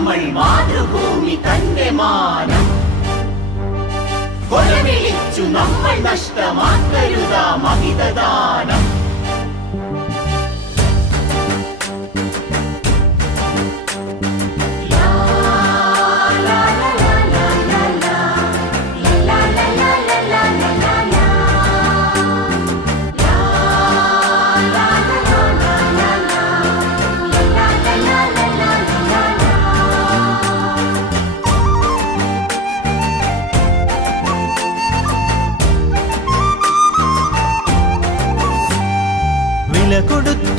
നമ്മൾ മാതൃഭൂമി തന്റെ മാനം. കൊലവിളിച്ചു നമ്മൾ നഷ്ടമാക്കരുതാ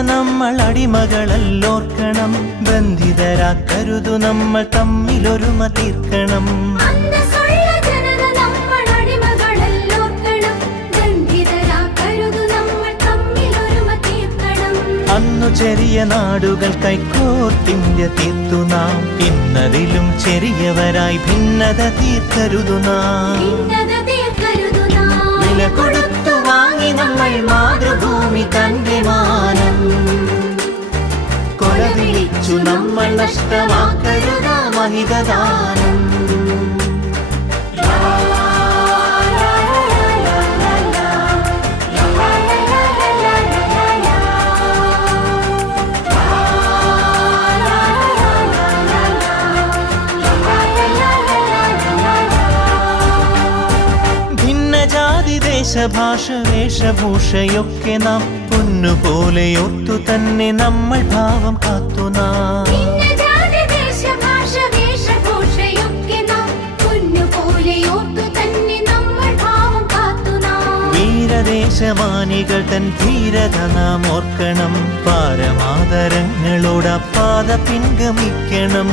നമ്മൾ അടിമകളല്ലോർക്കണം ബന്ധിതരാക്കരുതു നമ്മൾ തമ്മിലൊരുമ തീർക്കണം. അന്നു ചെറിയ നാടുകൾ കൈക്കോർത്തിന്റെ തീർത്തു നാം. ഇന്നതിലും ചെറിയവരായി ഭിന്നത തീർക്കരുതു നാം. വിളിച്ചു നമ്മൾ നഷ്ടമാക്കരുതാ മഹിതദാനം ഭിന്നജാതി ദേശഭാഷ വേഷഭൂഷയൊക്കെ നാം പൊന്നുപോലെ ഒത്തു തന്നെ നമ്മൾ ഭാവം കാത്തു. വീരദേശമാനികൾ തൻ ധീരത നാം ഓർക്കണം. പാരമാതരങ്ങളോട് പാത പിൻഗമിക്കണം.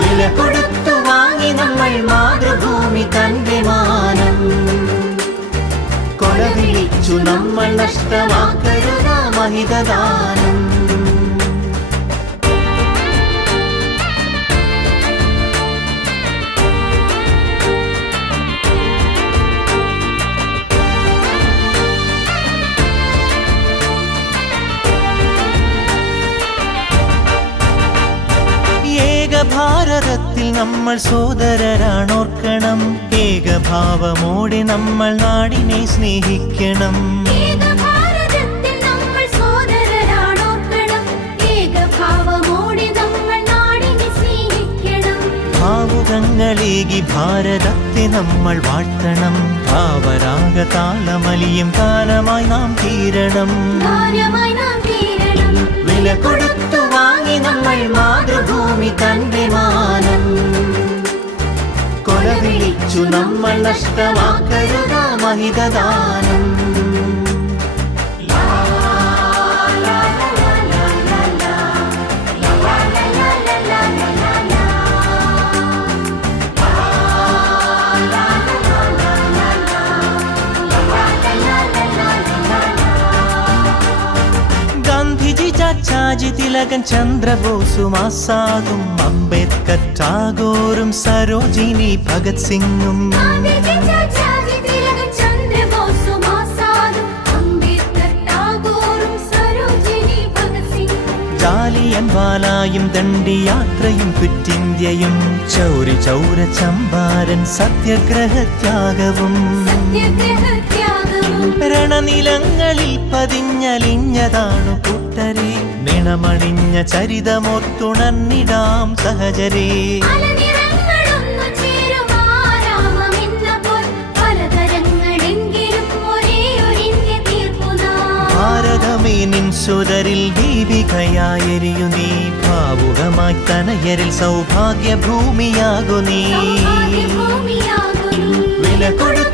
വില കൊടുത്തു വാങ്ങി നമ്മൾ മാതൃഭൂമി തന്റെ മാനം വിളിച്ചു നമ്മൾ നഷ്ടമാക്കരുതാ മഹിതദാനം. ഭാരതത്തിൽ നമ്മൾ സോദരരാണോർക്കണം ഏകഭാവമോടെ നമ്മൾ നാടിനെ സ്നേഹിക്കണം ഏകഭാരതത്തിൽ നമ്മൾ സോദരരാണോർക്കണം. ഏകഭാവമോടെ നമ്മൾ നാടിനെ സ്നേഹിക്കണം. ഭാവുകങ്ങളേകി ഭാരതത്തെ നമ്മൾ വാഴ്ത്തണം ഭാവരാഗ താളമലിയും കാലമായി നാം തീരണം ഗാനമായി നാം തീരണം. വില കൊടുത്തു വാങ്ങി നമ്മൾ മാതൃഭൂമി തന്റെ മാനം കൊല വിളിച്ചു നമ്മൾ നഷ്ടമാക്കരുതാ മഹിതദാനം. ചാച്ചാജി തിലകൻ ചന്ദ്രബോസും ആസാദും അംബേദ്കർ ടാഗോറും സരോജിനി ഭഗത് സിംഗും. ാലായും ദണ്ഡി. ജാലിയൻ വാലായും ദണ്ഡിയാത്രയും കുറ്റിന്ത്യയും ചൗരി ചൗര ചമ്പാരൻ സത്യഗ്രഹത്യാഗവും. സത്യഗ്രഹത്യാഗവും. രണനിലങ്ങളിൽ പതിഞ്ഞലിഞ്ഞതാണു കൂട്ടരെ ചരിതമൊത്തുണന്നിടാം സഹചരേ. ഭാരതമേ നിൻ ദീപികയായെരിയു നീ ഭാവുകമായി തനയരിൽ സൗഭാഗ്യ ഭൂമിയാകു നീ. വില കൊടുത്തു